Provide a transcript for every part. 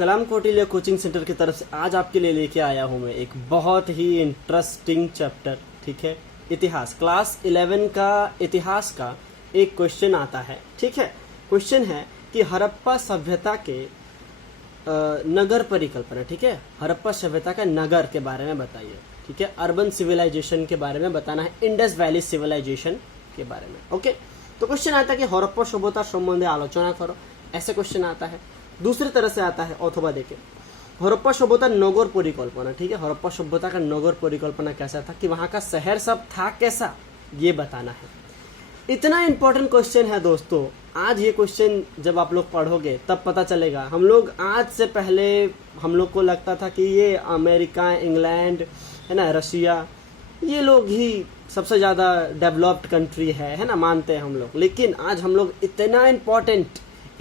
कलाम Kautilya coaching centre की तरफ से आज आपके लिए लेके आया हूं मैं एक बहुत ही इंटरेस्टिंग चैप्टर, ठीक है। इतिहास, क्लास 11 का इतिहास का एक क्वेश्चन आता है, ठीक है। क्वेश्चन है कि हड़प्पा सभ्यता के नगर परिकल्पना, ठीक है। हड़प्पा सभ्यता का नगर के बारे में बताइए, ठीक है। अर्बन सिविलाइजेशन के बारे में बताना है, इंडस वैली सिविलाइजेशन के बारे में, ओके। तो क्वेश्चन आता है कि हड़प्पा सभ्यता संबंधी आलोचना करो, ऐसे क्वेश्चन आता है। दूसरी तरह से आता है अथवा देखे हड़प्पा सभ्यता नगर परिकल्पना, ठीक है। हड़प्पा सभ्यता का नगर परिकल्पना कैसा था, कि वहां का शहर सब था कैसा, ये बताना है। इतना इंपॉर्टेंट क्वेश्चन है दोस्तों। आज ये क्वेश्चन जब आप लोग पढ़ोगे तब पता चलेगा। हम लोग आज से पहले हम लोग को लगता था कि ये अमेरिका, इंग्लैंड है ना, रशिया, ये लोग ही सबसे ज़्यादा डेवलप्ड कंट्री है ना, मानते हैं हम लोग। लेकिन आज हम लोग इतना इम्पोर्टेंट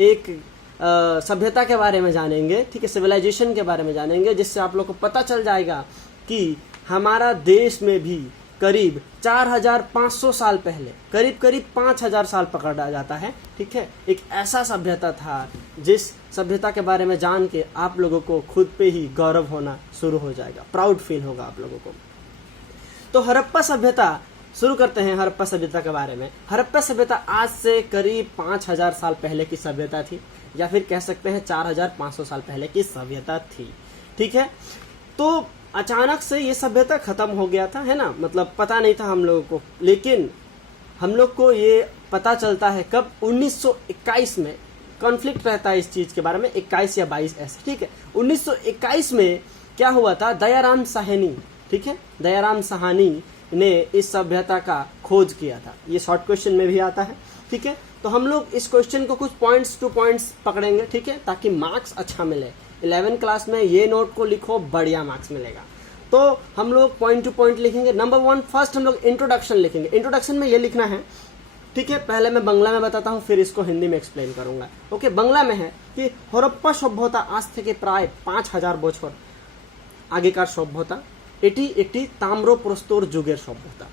एक सभ्यता के बारे में जानेंगे, ठीक है, सिविलाइजेशन के बारे में जानेंगे, जिससे आप लोग को पता चल जाएगा कि हमारा देश में भी करीब 4500 साल पहले करीब 5000 साल पकड़ा जाता है, ठीक है। एक ऐसा सभ्यता था जिस सभ्यता के बारे में जान के आप लोगों को खुद पे ही गौरव होना शुरू हो जाएगा, प्राउड फील होगा आप लोगों को। तो हड़प्पा सभ्यता शुरू करते हैं। हड़प्पा सभ्यता के बारे में, हड़प्पा सभ्यता आज से करीब 5000 साल पहले की सभ्यता थी, या फिर कह सकते हैं 4500 साल पहले की सभ्यता थी, ठीक है। तो अचानक से ये सभ्यता खत्म हो गया था, है ना, मतलब पता नहीं था हम लोगों को। लेकिन हम लोग को ये पता चलता है कब, 1921 में। कॉन्फ्लिक्ट रहता है इस चीज के बारे में, 21 या 22 ऐसे, ठीक है। 1921 में क्या हुआ था, दयाराम साहनी, ठीक है, दयाराम साहनी ने इस सभ्यता का खोज किया था। ये शॉर्ट क्वेश्चन में भी आता है, ठीक है। तो हम लोग इस क्वेश्चन को कुछ पॉइंट्स टू पॉइंट्स पकड़ेंगे, ठीक है, ताकि मार्क्स अच्छा मिले। 11 क्लास में ये नोट को लिखो, बढ़िया मार्क्स मिलेगा। तो हम लोग पॉइंट टू पॉइंट लिखेंगे। नंबर 1, फर्स्ट हम लोग इंट्रोडक्शन लिखेंगे। इंट्रोडक्शन में ये लिखना है, ठीक है। पहले मैं बंगला में बताता हूँ, फिर इसको हिंदी में एक्सप्लेन करूंगा, ओके। बंगला में है कि हड़प्पा सभ्यता आज থেকে প্রায় 5000 বছর আগেকার সভ্যতা, এটি একটি ताम्रप्रस्तर যুগের সভ্যতা,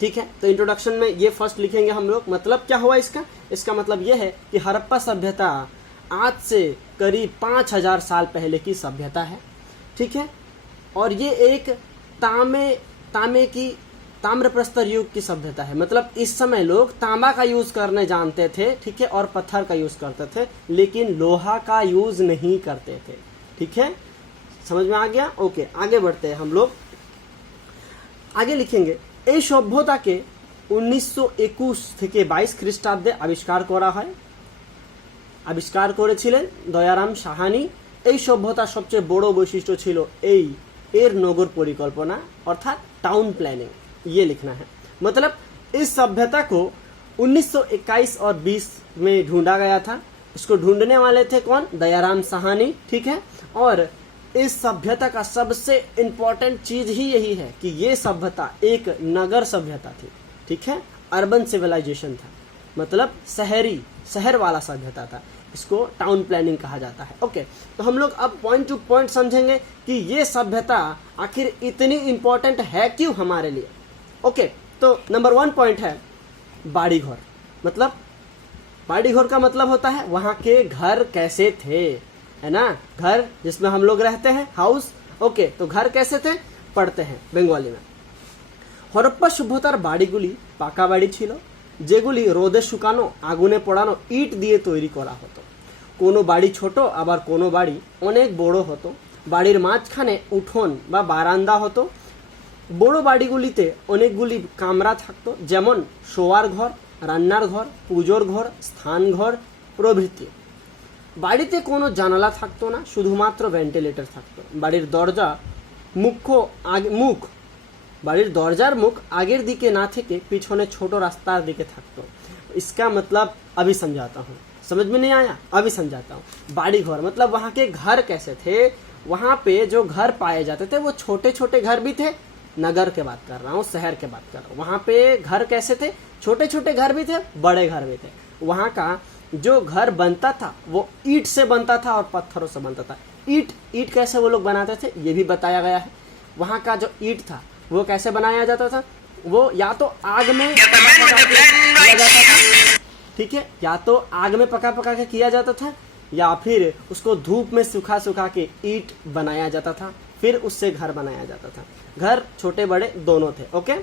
ठीक है। तो इंट्रोडक्शन में ये फर्स्ट लिखेंगे हम लोग। मतलब क्या हुआ इसका मतलब ये है कि हड़प्पा सभ्यता आज से करीब 5000 साल पहले की सभ्यता है, ठीक है। और ये एक ताम्रप्रस्तर युग की सभ्यता है। मतलब इस समय लोग तांबा का यूज करने जानते थे, ठीक है, और पत्थर का यूज करते थे, लेकिन लोहा का यूज नहीं करते थे, ठीक है। समझ में आ गया, ओके। आगे बढ़ते हैं हम लोग। आगे लिखेंगे এই সভ্যতাকে 1921 থেকে 22 খ্রিস্টাব্দে আবিষ্কার করা হয়। আবিষ্কার করেছিলেন দয়ারাম সাহানি। এই সভ্যতার সবচেয়ে বড় বৈশিষ্ট্য ছিল এর নগর পরিকল্পনা, अर्थात टाउन प्लानिंग। ये लिखना है। मतलब इस सभ्यता को 1921 और 20 में ढूंढा गया था। इसको ढूंढने वाले थे कौन, दयाराम साहानी, ठीक है। और इस सभ्यता का सबसे इम्पोर्टेंट चीज ही यही है कि ये सभ्यता एक नगर सभ्यता थी, ठीक है। अर्बन सिविलाइजेशन था, मतलब शहर वाला सभ्यता था। इसको टाउन प्लानिंग कहा जाता है, ओके। तो हम लोग अब पॉइंट टू पॉइंट समझेंगे कि ये सभ्यता आखिर इतनी इंपॉर्टेंट है क्यों हमारे लिए, ओके। तो नंबर 1 पॉइंट है बाड़ी घर। मतलब बाड़ी घर का मतलब होता है वहां के घर कैसे थे, है ना, घर जिसमें हम लोग रहते हैं, हाउस, ओके। तो घर कैसे थे, पढ़ते हैं बंगाली में। हड़प्पा सभ्यतार बाड़ीगुली पाका बाड़ी छिलो, जेगुली रोदे शुकानो आगुने पोड़ानो इट दिए तैरी करा हतो। कोनो बाड़ी छोटो आबार कोनो बाड़ी अनेक बड़ो हतो। बाड़ीर माझखाने उठोन बा बारान्दा हतो। बड़ो बाड़ीगुलिते अनेकगुली कामरा थाकतो, जेमन शोयार घर, रान्नार घर, पूजोर घर, स्नान घर प्रभृति। বাড়িতে কোনো জানালা থাকতো না, শুধুমাত্র ভেন্টিলেটর থাকতো। বাড়ির দরজার মুখ আগের দিকে না থেকে পিছনে ছোট রাস্তার দিকে থাকতো। इसका मतलब अभी समझाता हूँ, समझ में नहीं आया, अभी समझाता हूँ। बाड़ी घर मतलब वहाँ के घर कैसे थे। वहाँ पे जो घर पाए जाते थे वो छोटे छोटे घर भी थे। नगर के बात कर रहा हूँ, शहर के बात कर रहा हूँ। वहाँ पे घर कैसे थे, छोटे छोटे घर भी थे, बड़े घर भी थे। वहाँ का जो घर बनता था वो ईंट से बनता था और पत्थरों से बनता था। ईंट कैसे वो लोग बनाते थे ये भी बताया गया है। वहाँ का जो ईंट था वो कैसे बनाया जाता था, वो या तो आग में किया जाता था, ठीक है, या तो आग में पका के किया जाता था, या फिर उसको धूप में सुखा सुखा के ईंट बनाया जाता था, फिर उससे घर बनाया जाता था। घर छोटे बड़े दोनों थे। ओके,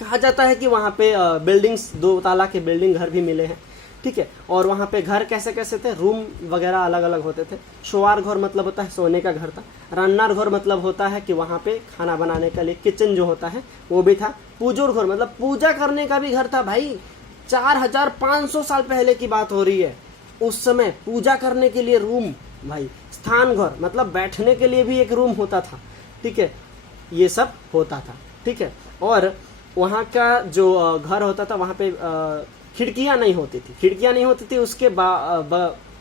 कहा जाता है कि वहां पे बिल्डिंग्स, 2 ताला के बिल्डिंग घर भी मिले हैं, ठीक है। और वहां पे घर कैसे कैसे थे, रूम वगैरह अलग अलग होते थे। शोवार घर मतलब होता है सोने का घर था। रन्नार घर मतलब होता है कि वहां पे खाना बनाने के लिए किचन जो होता है वो भी था। पूजोर घर मतलब पूजा करने का भी घर था भाई। 4500 साल पहले की बात हो रही है। उस समय पूजा करने के लिए रूम भाई। स्थान घर मतलब बैठने के लिए भी एक रूम होता था, ठीक है। ये सब होता था, ठीक है। और वहाँ का जो घर होता था वहाँ पे खिड़कियां नहीं होती थी, खिड़कियां नहीं होती थी। उसके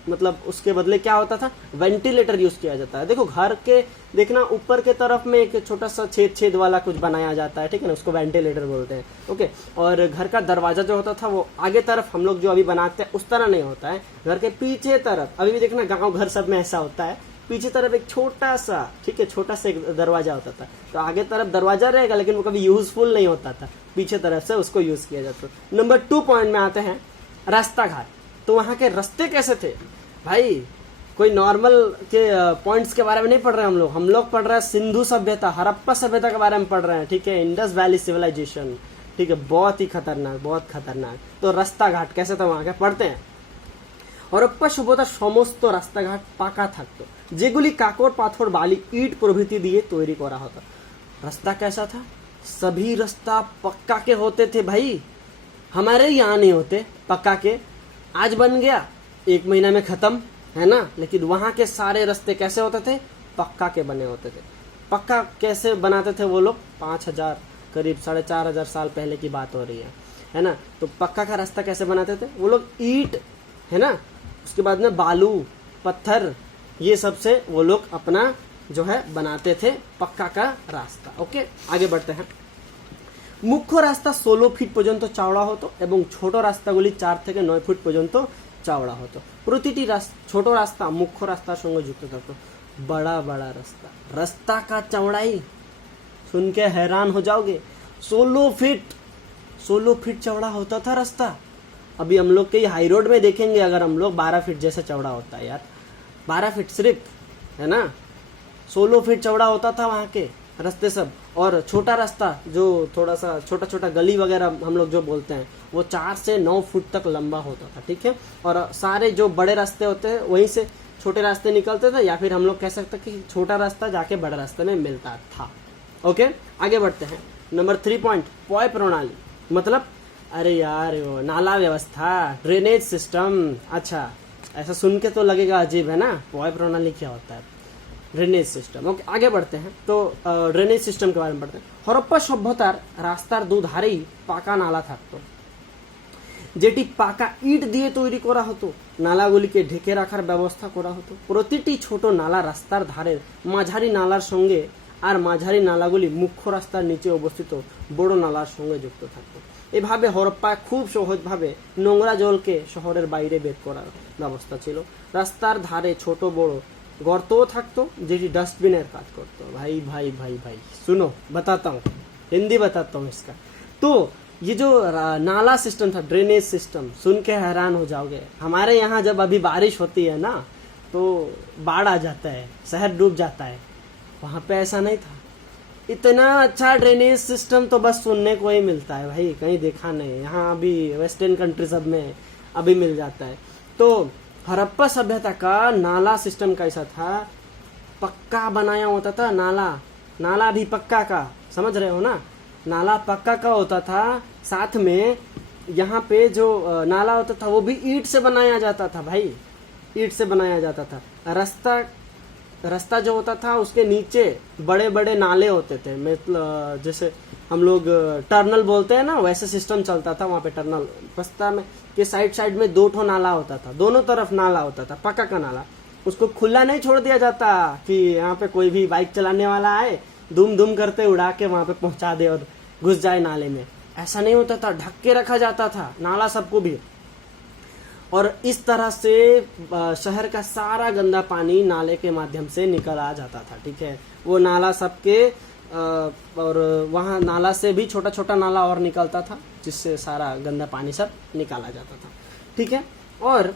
मतलब उसके बदले क्या होता था, वेंटिलेटर यूज किया जाता है। देखो घर के देखना ऊपर के तरफ में एक छोटा सा छेद वाला कुछ बनाया जाता है, ठीक है ना, उसको वेंटिलेटर बोलते हैं। ओके, और घर का दरवाजा जो होता था वो आगे तरफ हम लोग जो अभी बनाते हैं उस तरह नहीं होता है। घर के पीछे तरफ, अभी भी देखना गांव घर सब में ऐसा होता है, पीछे तरफ एक छोटा सा, ठीक है, छोटा सा एक दरवाजा होता था। तो आगे तरफ दरवाजा रहेगा लेकिन वो कभी यूजफुल नहीं होता था, पीछे तरफ से उसको यूज किया जाता था। नंबर 2 पॉइंट में आते हैं, रास्ता घाट। तो वहां के रास्ते कैसे थे भाई? कोई नॉर्मल के पॉइंट्स के बारे में नहीं पढ़ रहे हम लोग पढ़ रहे हैं सिंधु सभ्यता, हड़प्पा सभ्यता के बारे में पढ़ रहे हैं, ठीक है, इंडस वैली सिविलाइजेशन, ठीक है, बहुत ही खतरनाक, बहुत खतरनाक। तो रास्ता घाट कैसे था वहां के, पढ़ते हैं। হরপ্পা সভ্যতার সমস্ত রাস্তাঘাট পাকা থাকতো, যেগুলি কাকড় পাথর বালি ইট प्रभृति दिए तैयारी करा होता। रास्ता कैसा था? सभी रास्ता पक्का के होते थे भाई। हमारे यहाँ नहीं होते पक्का के, आज बन गया 1 महीना में खत्म, है ना। लेकिन वहाँ के सारे रास्ते कैसे होते थे? पक्का के बने होते थे। पक्का कैसे बनाते थे वो लोग? 5000 करीब 4500 साल पहले की बात हो रही है ना। तो पक्का का रास्ता कैसे बनाते थे वो लोग? ईट, है ना, उसके बाद में बालू पत्थर, ये सब से वो लोग अपना जो है बनाते थे पक्का का रास्ता। ओके, आगे बढ़ते हैं। मुख्य रास्ता 16 ফিট পর্যন্ত চওড়া হতো এবং ছোট রাস্তাগুলি 4 থেকে 9 ফিট পর্যন্ত চওড়া হতো। প্রতিটি ছোট রাস্তা মুখ্য রাস্তার সঙ্গে যুক্ত থাকতো। बड़ा बड़ा रास्ता, रास्ता का चौड़ाई सुन के हैरान हो जाओगे, 16 फीट चौड़ा होता था रास्ता। अभी हम लोग के हाई रोड में देखेंगे अगर हम लोग 12 फीट जैसा चौड़ा होता है यार, 12 फीट सिर्फ, है ना। 16 फीट चौड़ा होता था वहाँ के रास्ते सब। और छोटा रास्ता जो थोड़ा सा छोटा छोटा गली वगैरह हम लोग जो बोलते हैं वो 4 से 9 फुट तक लंबा होता था, ठीक है। और सारे जो बड़े रास्ते होते हैं वहीं से छोटे रास्ते निकलते थे, या फिर हम लोग कह सकते हैं कि छोटा रास्ता जाके बड़े रास्ते में मिलता था। ओके, आगे बढ़ते हैं। नंबर 3 पॉइंट, पॉय प्रणाली मतलब, अरे यार वो नाला व्यवस्था, ड्रेनेज सिस्टम। अच्छा, ऐसा सुन के तो लगेगा अजीब, है ना। पॉय प्रणाली क्या होता है? Drainage system. ओके, आगे बढ़ते हैं। तो ड्रेनेज सिस्टम के बारे में पढ़ते हैं। হরপ্পা সভ্যতার রাস্তার দুধারেই পাকা নালা থাকতো, যেটি পাকা ইট দিয়ে তৈরি করা হতো। নালাগুলিকে ঢেকে রাখার ব্যবস্থা করা হতো। প্রতিটি ছোট নালা রাস্তার ধারের মাঝারি নালার সঙ্গে আর মাঝারি নালাগুলি মুখ্য রাস্তার নিচে অবস্থিত বড় নালার সঙ্গে যুক্ত থাকতো। এভাবে হরপ্পায় খুব সহজভাবে নোংরা জলকে শহরের বাইরে বের করার ব্যবস্থা ছিল। রাস্তার ধারে ছোট বড় গর্তও থাকতো, যেটি ডাস্টবিনের কাজ করতো। भाई भाई भाई भाई सुनो, बताता हूँ, हिंदी बताता हूँ इसका। तो ये जो नाला सिस्टम था, ड्रेनेज सिस्टम, सुन के हैरान हो जाओगे। हमारे यहाँ जब अभी बारिश होती है ना तो बाढ़ आ जाता है, शहर डूब जाता है। वहाँ पे ऐसा नहीं था। इतना अच्छा ड्रेनेज सिस्टम तो बस सुनने को ही मिलता है भाई, कहीं देखा नहीं। यहाँ अभी वेस्टर्न कंट्री सब में अभी मिल जाता है। तो हड़प्पा सभ्यता का नाला सिस्टम कैसा था? पक्का बनाया होता था नाला। नाला भी पक्का का, समझ रहे हो ना। नाला पक्का का होता था, साथ में यहाँ पे जो नाला होता था वो भी ईंट से बनाया जाता था भाई, ईंट से बनाया जाता था। रास्ता जो होता था उसके नीचे बड़े बड़े नाले होते थे, मतलब जैसे हम लोग टर्नल बोलते हैं ना, वैसे सिस्टम चलता था वहाँ पे। टर्नल रास्ता में के साइड में 2 ठो नाला होता था, दोनों तरफ नाला होता था, पक्का का नाला। उसको खुला नहीं छोड़ दिया जाता कि यहाँ पे कोई भी बाइक चलाने वाला आए धूम धूम करते उड़ा के वहाँ पे पहुंचा दे और घुस जाए नाले में। ऐसा नहीं होता था, ढक के रखा जाता था नाला सबको भी। और इस तरह से शहर का सारा गंदा पानी नाले के माध्यम से निकल आ जाता था, ठीक है। वो नाला सबके और वहाँ नाला से भी छोटा छोटा नाला और निकलता था, जिससे सारा गंदा पानी सब निकाला जाता था, ठीक है। और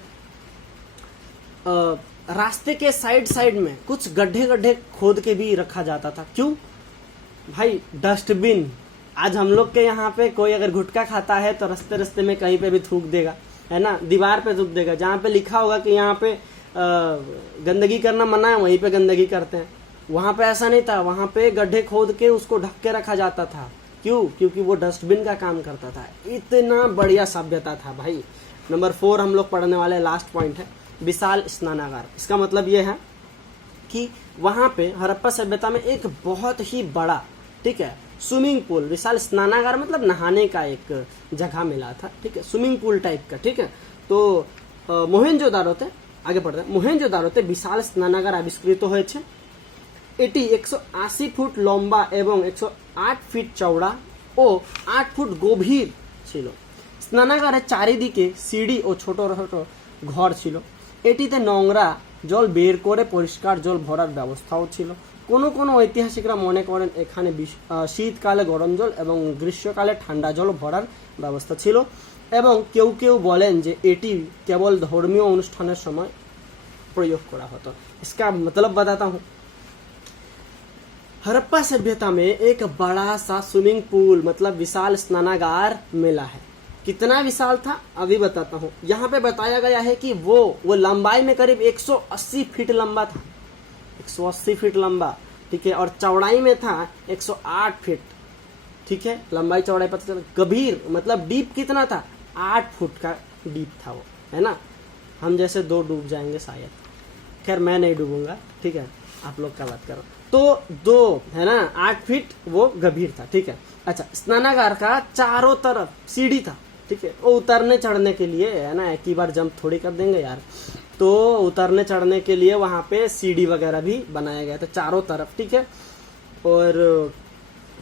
रास्ते के साइड में कुछ गड्ढे खोद के भी रखा जाता था। क्यों भाई? डस्टबिन। आज हम लोग के यहाँ पे कोई अगर गुटखा खाता है तो रास्ते में कहीं पे भी थूक देगा, है ना, दीवार पे थूक देगा। जहाँ पे लिखा होगा कि यहाँ पे गंदगी करना मना है, वहीं पे गंदगी करते हैं। वहाँ पे ऐसा नहीं था, वहाँ पे गड्ढे खोद के उसको ढक के रखा जाता था। क्यों? क्योंकि वो डस्टबिन का काम करता था। इतना बढ़िया सभ्यता था भाई। नंबर 4 हम लोग पढ़ने वाले लास्ट पॉइंट है विशाल स्नानागार। इसका मतलब ये है कि वहाँ पे हड़प्पा सभ्यता में एक बहुत ही बड़ा, ठीक है, स्विमिंग पूल, विशाल स्नानागार मतलब नहाने का एक जगह मिला था, ठीक है, स्विमिंग पूल टाइप का, ठीक है। तो मोहेंजोदारोते आगे बढ़ते हैं। मोहेंजोदारोते विशाल स्नानागार आविष्कृत হয়েছে। এটি 180 ফুট লম্বা এবং 108 ফিট চওড়া ও 8 ফুট গভীর ছিল। স্নানাগারের চারিদিকে সিঁড়ি ও ছোট ছোট ঘর ছিল। এটিতে নোংরা জল বের করে পরিষ্কার জল ভরার ব্যবস্থাও ছিল। কোনো কোনো ঐতিহাসিকরা মনে করেন এখানে শীতকালে গরম জল এবং গ্রীষ্মকালে ঠান্ডা জল ভরার ব্যবস্থা ছিল এবং কেউ কেউ বলেন যে এটি কেবল ধর্মীয় অনুষ্ঠানের সময় प्रयोग करा होता। इसका मतलब बताता हूँ। हड़प्पा सभ्यता में एक बड़ा सा स्विमिंग पूल मतलब विशाल स्नानागार मिला है। कितना विशाल था अभी बताता हूँ। यहाँ पे बताया गया है कि वो लंबाई में करीब 180 फीट लंबा था, 180 फीट लंबा, ठीक है, और चौड़ाई में था 108 फीट, ठीक है, लंबाई चौड़ाई पता चला। गंभीर मतलब डीप कितना था? 8 फुट का डीप था वो, है ना। हम जैसे 2 डूब जाएंगे शायद, खैर मैं नहीं डूबूंगा, ठीक है, आप लोग का बात करो। तो 2 है ना, 8 फीट वो गंभीर था, ठीक है। अच्छा, स्नानागार का चारों तरफ सीढ़ी था, ठीक है, वो उतरने चढ़ने के लिए, है ना, एक ही बार जंप थोड़ी कर देंगे यार। तो उतरने चढ़ने के लिए वहां पे सीढ़ी वगैरह भी बनाया गया था चारों तरफ, ठीक है। और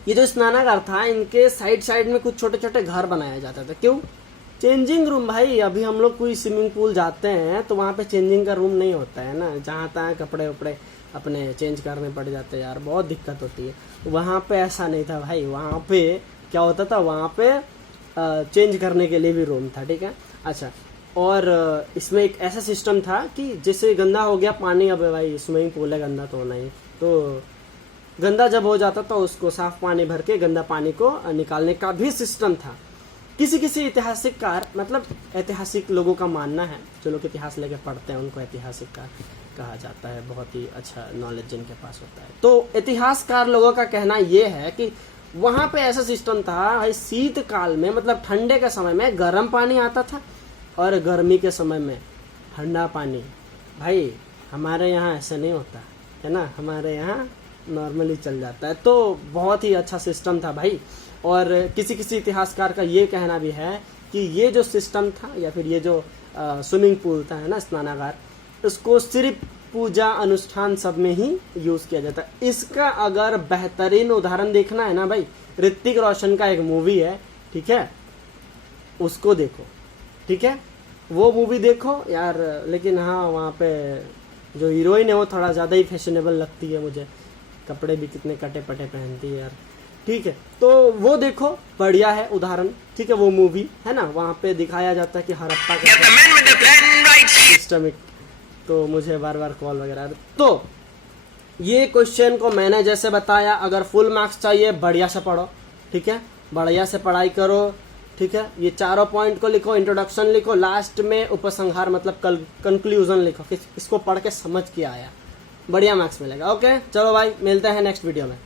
ये जो स्नानागार था, इनके साइड में कुछ छोटे छोटे घर बनाया जाता था। क्यों? चेंजिंग रूम भाई। अभी हम लोग कोई स्विमिंग पूल जाते हैं तो वहाँ पे चेंजिंग का रूम नहीं होता है ना, जहाँ तहाँ कपड़े वपड़े अपने चेंज करने पड़ जाते हैं यार, बहुत दिक्कत होती है। वहाँ पे ऐसा नहीं था भाई। वहाँ पे क्या होता था, वहाँ पे चेंज करने के लिए भी रूम था, ठीक है। अच्छा, और इसमें एक ऐसा सिस्टम था कि जैसे गंदा हो गया पानी, अब भाई स्विमिंग पूल है, गंदा तो होना ही, तो गंदा जब हो जाता था उसको साफ पानी भर के गंदा पानी को निकालने का भी सिस्टम था। किसी ऐतिहासिक कार मतलब ऐतिहासिक लोगों का मानना है, जो लोग इतिहास लेके पढ़ते हैं उनको ऐतिहासिक कार कहा जाता है, बहुत ही अच्छा नॉलेज जिनके पास होता है। तो इतिहासकार लोगों का कहना ये है कि वहां पे ऐसा सिस्टम था भाई, शीतकाल में मतलब ठंडे के समय में गर्म पानी आता था और गर्मी के समय में ठंडा पानी। भाई हमारे यहाँ ऐसा नहीं होता है ना, हमारे यहाँ नॉर्मली चल जाता है। तो बहुत ही अच्छा सिस्टम था भाई। और किसी इतिहासकार का ये कहना भी है कि ये जो सिस्टम था या फिर ये जो स्विमिंग पूल था, है ना, स्नानागार, इसको सिर्फ पूजा अनुष्ठान सब में ही यूज किया जाता है। इसका अगर बेहतरीन उदाहरण देखना है ना भाई, ऋतिक रोशन का एक मूवी है, ठीक है, उसको देखो, ठीक है, वो मूवी देखो यार। लेकिन हाँ, वहाँ पे जो हीरोइन है वो थोड़ा ज़्यादा ही फैशनेबल लगती है मुझे, कपड़े भी कितने कटे पटे पहनती है यार, ठीक है। तो वो देखो, बढ़िया है उदाहरण, ठीक है, वो मूवी है ना, वहाँ पे दिखाया जाता है कि हड़प्पा का सिस्टमिक। तो मुझे बार बार कॉल वगैरह। तो ये क्वेश्चन को मैंने जैसे बताया, अगर फुल मार्क्स चाहिए बढ़िया से पढ़ो, ठीक है, बढ़िया से पढ़ाई करो, ठीक है। ये चारों पॉइंट को लिखो, इंट्रोडक्शन लिखो, लास्ट में उपसंहार मतलब कंक्लूजन लिखो कि इसको पढ़ के समझ के आया, बढ़िया मार्क्स मिलेगा। ओके, चलो भाई, मिलते हैं नेक्स्ट वीडियो में।